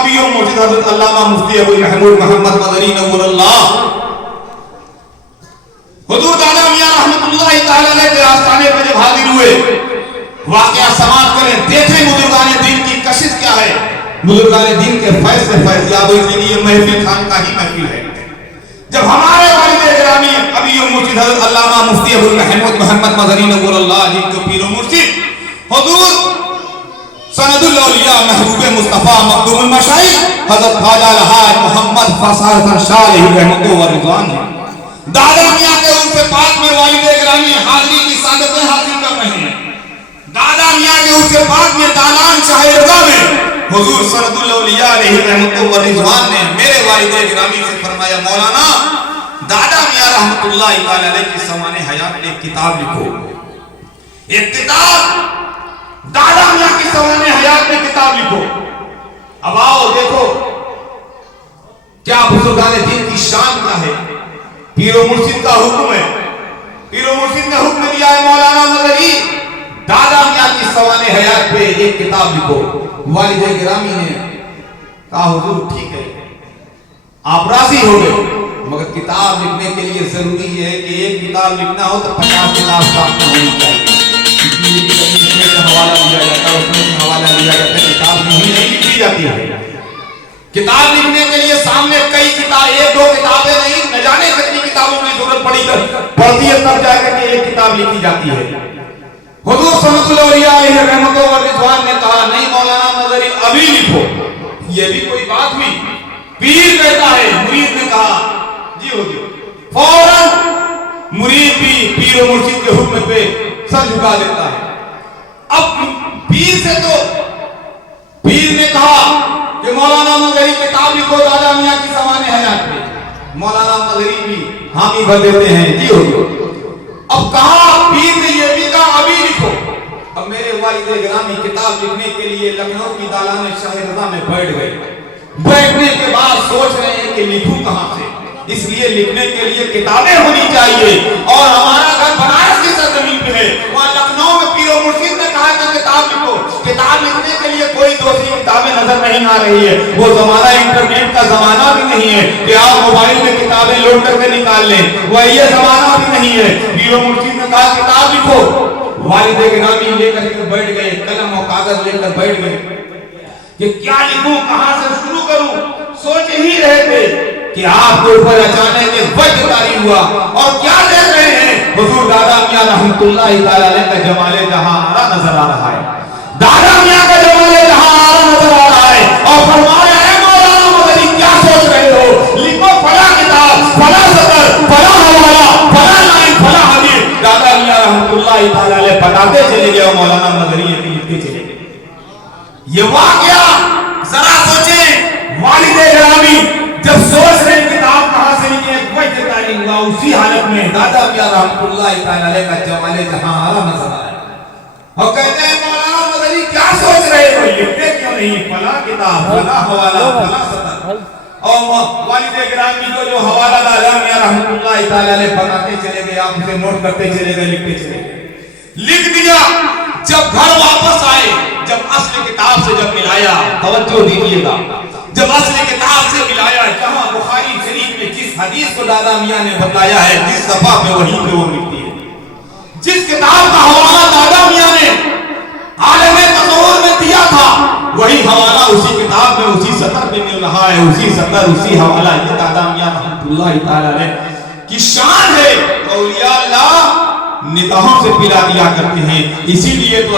ابی و مرشد حضرت علامہ مفتی ابو محمود محمد مدنی نور اللہ حضور دادا میاں رحمت اللہ تعالی علیہ کے آستانے پہ جب حاضر ہوئے، واقعہ سماعت کریں، دیکھیں بزرگان دین کی کشش کیا ہے، بزرگان دین کے فیض سے فیض یاب، اس لیے یہ محفل خان کا ہی محفل ہے۔ جب ہمارے والد گرامی ابی و مرشد حضرت علامہ مفتی ابو محمود محمد مدنی نور اللہ جن کو پیر و مرشد حضور سند الاولیاء محبوب مصطفیٰ مخدوم المشائخ حضرت خواجہ الحاج محمد فضل شاہ رحمت و رضوان ہیں، دادا میاں کے عرف پاک میں والد گرامی حاضری کی سعادتیں حاصل کر رہے ہیں۔ دادا میاں کے عرف پاک میں دالان شاہ رضا میں حضور سند الاولیاء علیہ رحمت و رضوان نے میرے والد گرامی سے فرمایا، مولانا دادا میاں رحمت اللہ تعالی علیہ کی سمان حیات میں ایک کتاب لکھو، ایک کتاب دادا میاں کی سمان حیات میں کتاب لکھو۔ اب آؤ دیکھو کیا بزرگان دین کی شان کیا ہے۔ پیر و مرشد کا حکم ہے، پیر و مرشد نے حکم دیا ہے مولانا مدنی دادا میاں کی سوانح حیات پہ ایک کتاب لکھو۔ والد گرامی نے کہا حضور ٹھیک ہے، آپ راضی ہو گئے، مگر کتاب لکھنے کے لیے ضروری ہے کہ ایک کتاب لکھنا ہو تو 50 کتاب ساتھ میں ہونی چاہیے، اس میں کا حوالہ لیا جاتا ہے، اس میں کا حوالہ لیا جاتا ہے، کتاب نہیں لکھی جاتی ہے۔ کتاب لکھنے کے لیے سامنے کئی کتاب، ایک دو کتابیں نہیں، نہ جانے کتنی کتابوں کی ضرورت پڑتی ہے، تب جا کر کے ایک کتاب لکھی جاتی ہے۔ حضور سند الاولیاء علیہ رحمت و رضوان نے کہا نہیں مولانا مدنی ابھی لکھو۔ یہ بھی کوئی بات ہوئی، پیر کہتا ہے، مرید نے کہا جی حضور، فوراً مرید بھی پیر و مرشد کے حکم پہ سر جھکا دیتا ہے۔ اب پیر سے تو پیر نے کہا کہ مولانا مدنی کتاب لکھو دادا میاں کی سمان حیات پہ، مولانا مدنی بھی حامی بھر دیتے ہیں جی حضور۔ اب کہا پیر نے یہ بھی کہا ابھی لکھو۔ اب میرے والد گرامی کتاب لکھنے کے لیے لکھنؤ کی دالان شاہ رضا میں بیٹھ گئے، بیٹھنے کے بعد سوچ رہے ہیں کہ لکھوں کہاں سے، اس لیے لکھنے کے لیے کتابیں ہونی چاہیے، اور ہمارا گھر بنارس کی سرزمین پہ ہے، وہاں لکھنؤ میں پیر و مرشد نے کہا کہ کتاب لکھو۔ کتاب لکھنے کے لیے کوئی دوسری کتابیں نظر نہیں آ رہی ہے، وہ زمانہ انٹرنیٹ کا زمانہ بھی نہیں ہے کہ آپ موبائل میں کتابیں لوڈ کر کے نکال لیں، وہ یہ زمانہ بھی نہیں ہے۔ پیر و مرشد نے کہا کتاب لکھو۔ والد گرامی لے کر کے بیٹھ گئے، قلم و کاغذ لے کر بیٹھ گئے کہ کیا لکھوں، کہاں سے شروع کروں، سوچ ہی رہے تھے کہ آپ کے اوپر اچانک ایک وجہ طاری ہوا، اور کیا دیکھ رہے ہیں، حضور دادا میاں رحمت اللہ تعالی علیہ کا جمال جہاں آرا نظر آ رہا ہے، دادا میاں کا جمال جہاں آرا نظر آ رہا ہے، اور فرمایا اے مولانا مدنی کیا سوچ رہے ہو، لکھو فلاں کتاب، فلاں سطر، فلاں حوالہ، فلاں لائن، فلاں حدیث۔ دادا میاں رحمت اللہ تعالی علیہ بتاتے چلے گئے اور مولانا مدنی لکھتے چلے گئے۔ یہ واقعہ ذرا سوچیں، والد گرامی جب سوچ رہے کتاب کہاں سے لکھیں، وجہ طاری ہوا، اسی حالت میں دادا میاں رحمت اللہ تعالی علیہ کا جمال جہاں آرا نظر آیا، اور کہتے ہیں مولانا مدنی کیا سوچ رہے ہو، لکھتے کیوں نہیں، فلاں کتاب، فلاں حوالہ، فلاں سطر۔ اور والد گرامی کو جو حوالہ دادا میاں رحمت اللہ تعالی علیہ بتاتے چلے گئے، آپ اسے نوٹ کرتے چلے گئے، لکھتے چلے گئے، لکھ دیا۔ جب گھر واپس آئے، جب اصل کتاب سے جب ملایا، توجہ دیجیے گا، جب اصل کتاب سے ملایا، جہاں بخاری شریف میں جس حدیث کو دادا میاں نے بتایا ہے، جس صفحہ پہ وہیں پہ وہ لکھتی ہے، جس کتاب کا حوالہ دادا میاں نے عالم تصور میں دیا تھا، وہی حوالہ اسی کتاب میں اسی سطر پہ مل رہا ہے، اسی سطر اسی حوالہ۔ یہ دادا میاں رحمت اللہ تعالی علیہ کی شان ہے۔ اولیاء اللہ نگاہوں سے پلا دیا کرتے ہیں، اسی لیے تو